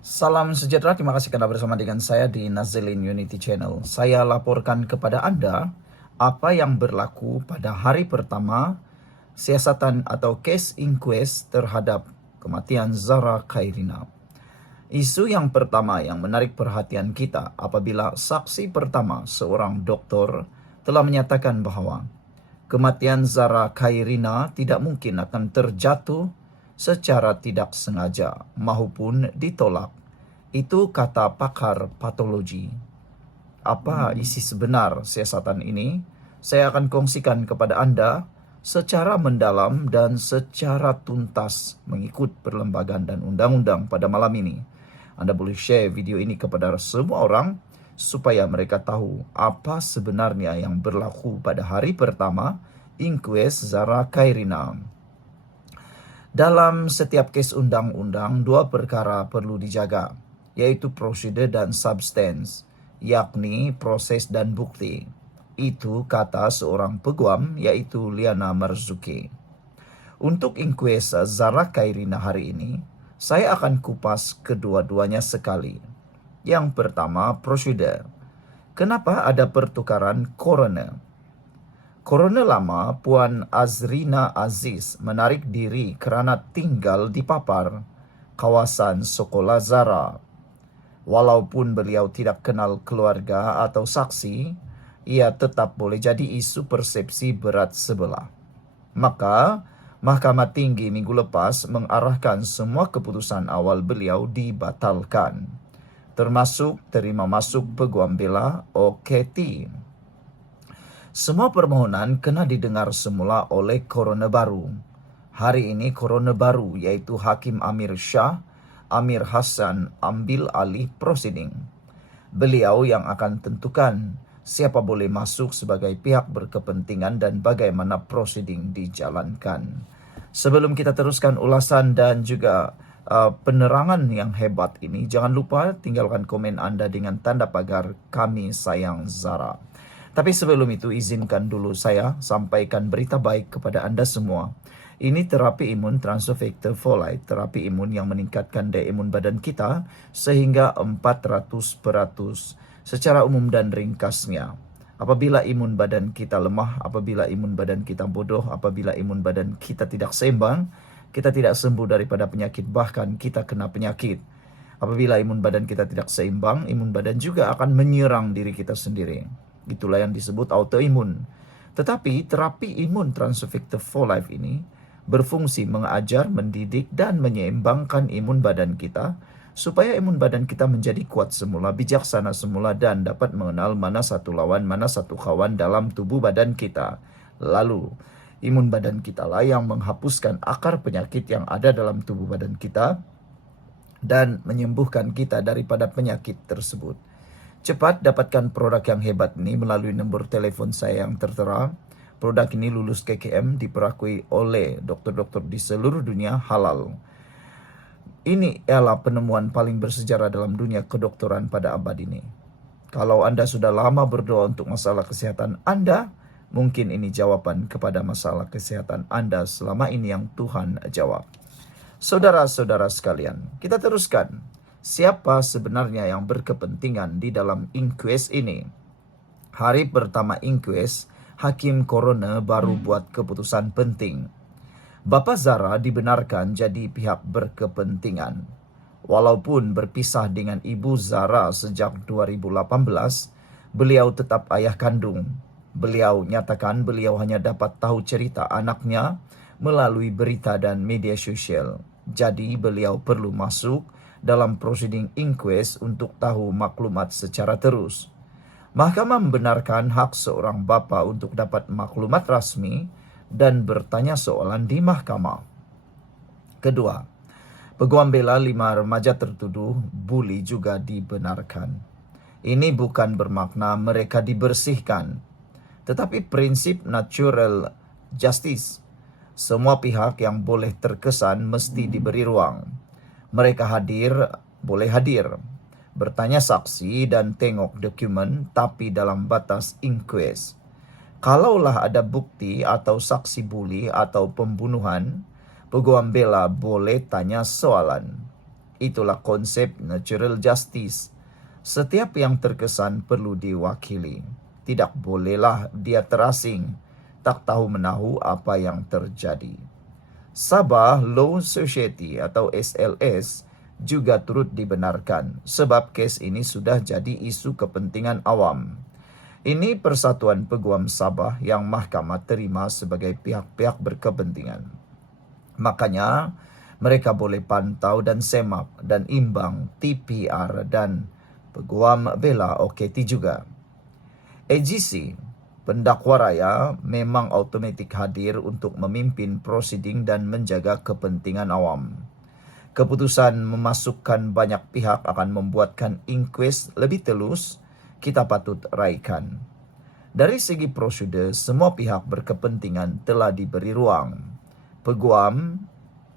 Salam sejahtera, terima kasih karena bersama dengan saya di Nazilin Unity Channel. Saya laporkan kepada Anda apa yang berlaku pada hari pertama siasatan atau case inquest terhadap kematian Zara Khairina. Isu yang pertama yang menarik perhatian kita apabila saksi pertama seorang doktor telah menyatakan bahwa kematian Zara Khairina tidak mungkin akan terjatuh secara tidak sengaja maupun ditolak. Itu kata pakar patologi. Apa isi sebenar siasatan ini? Saya akan kongsikan kepada Anda secara mendalam dan secara tuntas mengikut perlembagaan dan undang-undang pada malam ini. Anda boleh share video ini kepada semua orang supaya mereka tahu apa sebenarnya yang berlaku pada hari pertama inquest Zara Khairina. Dalam setiap kes undang-undang, dua perkara perlu dijaga, yaitu prosedur dan substance, yakni proses dan bukti. Itu kata seorang peguam, yaitu Liana Marzuki. Untuk inquest Zara Khairina hari ini, saya akan kupas kedua-duanya sekali. Yang pertama, prosedur. Kenapa ada pertukaran coroner? Coroner lama, Puan Azrina Aziz, menarik diri kerana tinggal di Papar, kawasan Sekolah Zara. Walaupun beliau tidak kenal keluarga atau saksi, ia tetap boleh jadi isu persepsi berat sebelah. Maka, Mahkamah Tinggi minggu lepas mengarahkan semua keputusan awal beliau dibatalkan, termasuk terima masuk peguam bela OKT. Semua permohonan kena didengar semula oleh coroner baru. Hari ini coroner baru iaitu Hakim Amir Shah, Amir Hassan ambil alih prosiding. Beliau yang akan tentukan siapa boleh masuk sebagai pihak berkepentingan dan bagaimana prosiding dijalankan. Sebelum kita teruskan ulasan dan juga penerangan yang hebat ini, jangan lupa tinggalkan komen Anda dengan tanda pagar kami sayang Zara. Tapi sebelum itu izinkan dulu saya sampaikan berita baik kepada Anda semua. Ini terapi imun transfer factor folate, terapi imun yang meningkatkan daya imun badan kita sehingga 400%. Secara umum dan ringkasnya, apabila imun badan kita lemah, apabila imun badan kita bodoh, apabila imun badan kita tidak seimbang, kita tidak sembuh daripada penyakit, bahkan kita kena penyakit. Apabila imun badan kita tidak seimbang, imun badan juga akan menyerang diri kita sendiri. Itulah yang disebut autoimun. Tetapi terapi imun transfer factor for life ini berfungsi mengajar, mendidik dan menyeimbangkan imun badan kita supaya imun badan kita menjadi kuat semula, bijaksana semula dan dapat mengenal mana satu lawan, mana satu kawan dalam tubuh badan kita. Lalu, imun badan kita lah yang menghapuskan akar penyakit yang ada dalam tubuh badan kita dan menyembuhkan kita daripada penyakit tersebut. Cepat dapatkan produk yang hebat ini melalui nombor telefon saya yang tertera. Produk ini lulus KKM, diperakui oleh dokter-dokter di seluruh dunia, halal. Ini ialah penemuan paling bersejarah dalam dunia kedokteran pada abad ini. Kalau Anda sudah lama berdoa untuk masalah kesehatan Anda, mungkin ini jawaban kepada masalah kesehatan Anda selama ini yang Tuhan jawab. Saudara-saudara sekalian, kita teruskan. Siapa sebenarnya yang berkepentingan di dalam inquest ini? Hari pertama inquest, Hakim Coroner baru buat keputusan penting. Bapa Zara dibenarkan jadi pihak berkepentingan. Walaupun berpisah dengan Ibu Zara sejak 2018, beliau tetap ayah kandung. Beliau nyatakan beliau hanya dapat tahu cerita anaknya melalui berita dan media sosial. Jadi beliau perlu masuk dalam prosiding inquest untuk tahu maklumat secara terus. Mahkamah membenarkan hak seorang bapa untuk dapat maklumat rasmi dan bertanya soalan di mahkamah. Kedua, peguam bela 5 remaja tertuduh buli juga dibenarkan. Ini bukan bermakna mereka dibersihkan, tetapi prinsip natural justice. Semua pihak yang boleh terkesan mesti diberi ruang. Mereka hadir, boleh hadir, bertanya saksi dan tengok dokumen, tapi dalam batas inquest. Kalaulah ada bukti atau saksi buli atau pembunuhan, peguam bela boleh tanya soalan. Itulah konsep natural justice. Setiap yang terkesan perlu diwakili. Tidak bolehlah dia terasing, tak tahu menahu apa yang terjadi. Sabah Law Society atau SLS juga turut dibenarkan sebab kes ini sudah jadi isu kepentingan awam. Ini Persatuan Peguam Sabah yang mahkamah terima sebagai pihak-pihak berkepentingan. Makanya mereka boleh pantau dan semak dan imbang TPR dan Peguam Bela OKT juga. AGC, pendakwa raya, memang automatik hadir untuk memimpin prosiding dan menjaga kepentingan awam. Keputusan memasukkan banyak pihak akan membuatkan inquest lebih telus, kita patut raikan. Dari segi prosedur, semua pihak berkepentingan telah diberi ruang. Peguam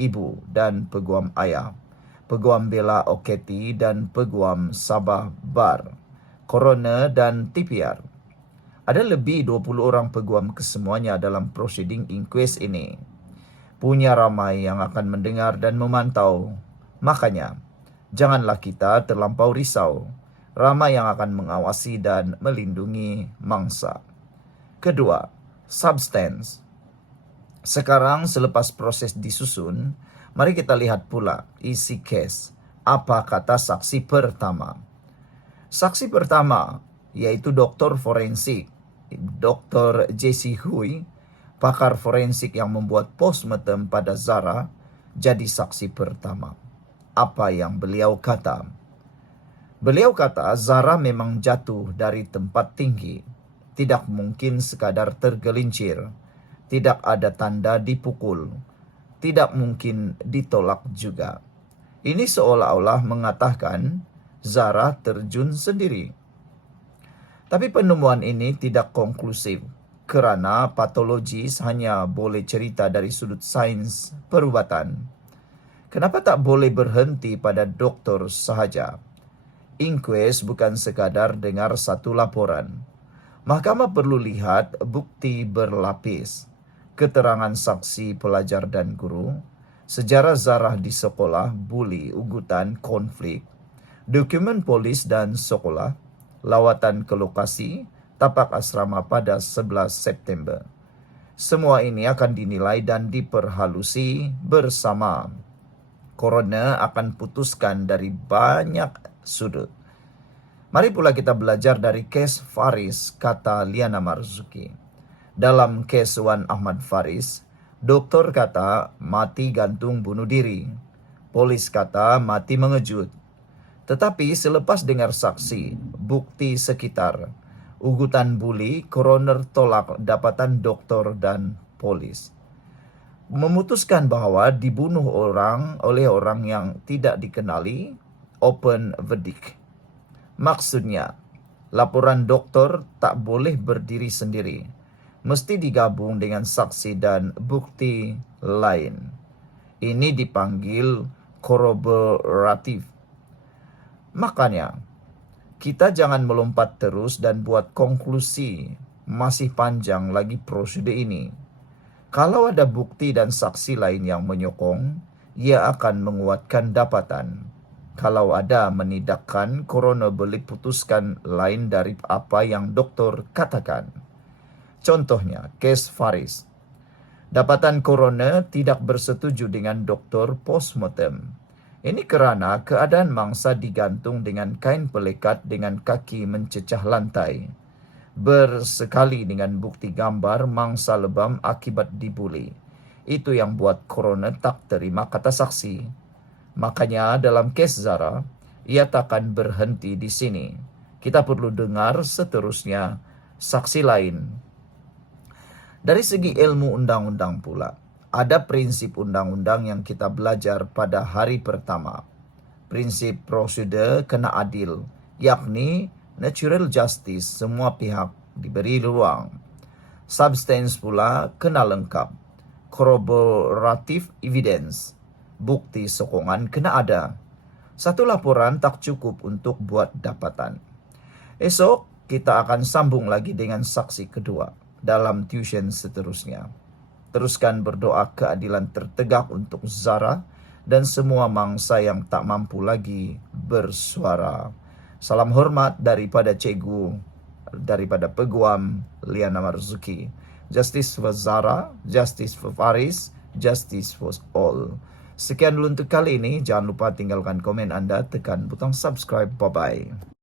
ibu dan peguam ayah, peguam bela OKT dan peguam Sabah Bar, coroner dan TPR. Ada lebih 20 orang peguam kesemuanya dalam proceeding inquest ini. Punya ramai yang akan mendengar dan memantau. Makanya, janganlah kita terlampau risau. Ramai yang akan mengawasi dan melindungi mangsa. Kedua, substance. Sekarang selepas proses disusun, mari kita lihat pula isi kes. Apa kata saksi pertama? Saksi pertama yaitu doktor forensik, Dr. Jesse Hui, pakar forensik yang membuat postmortem pada Zara, jadi saksi pertama. Apa yang beliau kata? Beliau kata Zara memang jatuh dari tempat tinggi. Tidak mungkin sekadar tergelincir. Tidak ada tanda dipukul. Tidak mungkin ditolak juga. Ini seolah-olah mengatakan Zara terjun sendiri. Tapi penemuan ini tidak konklusif kerana patologis hanya boleh cerita dari sudut sains perubatan. Kenapa tak boleh berhenti pada doktor sahaja? Inquest bukan sekadar dengar satu laporan. Mahkamah perlu lihat bukti berlapis, keterangan saksi pelajar dan guru, sejarah Zara di sekolah, buli, ugutan, konflik, dokumen polis dan sekolah, lawatan ke lokasi, tapak asrama pada 11 September. Semua ini akan dinilai dan diperhalusi bersama. Coroner akan putuskan dari banyak sudut. Mari pula kita belajar dari kes Faris, kata Liana Marzuki. Dalam kes Wan Ahmad Faris, doktor kata mati gantung bunuh diri. Polis kata mati mengejut. Tetapi selepas dengar saksi, bukti sekitar, ugutan buli, coroner tolak dapatan doktor dan polis. Memutuskan bahawa dibunuh oleh orang yang tidak dikenali, open verdict. Maksudnya, laporan doktor tak boleh berdiri sendiri. Mesti digabung dengan saksi dan bukti lain. Ini dipanggil korroboratif. Makanya, kita jangan melompat terus dan buat konklusi. Masih panjang lagi prosedur ini. Kalau ada bukti dan saksi lain yang menyokong, ia akan menguatkan dapatan. Kalau ada menidakkan, coroner boleh putuskan lain dari apa yang doktor katakan. Contohnya, kes Faris. Dapatan coroner tidak bersetuju dengan doktor postmortem. Ini kerana keadaan mangsa digantung dengan kain pelekat dengan kaki mencecah lantai. Bersekali dengan bukti gambar mangsa lebam akibat dibuli. Itu yang buat coroner tak terima kata saksi. Makanya dalam kes Zara, ia takkan berhenti di sini. Kita perlu dengar seterusnya saksi lain. Dari segi ilmu undang-undang pula, ada prinsip undang-undang yang kita belajar pada hari pertama. Prinsip prosedur kena adil, yakni natural justice, semua pihak diberi ruang. Substance pula kena lengkap. Corroborative evidence, bukti sokongan kena ada. Satu laporan tak cukup untuk buat dapatan. Esok kita akan sambung lagi dengan saksi kedua dalam tuition seterusnya. Teruskan berdoa keadilan tertegak untuk Zara dan semua mangsa yang tak mampu lagi bersuara. Salam hormat daripada Cikgu, daripada Peguam Liana Marzuki. Justice for Zara, justice for Faris, justice for all. Sekian dulu untuk kali ini. Jangan lupa tinggalkan komen Anda, tekan butang subscribe. Bye-bye.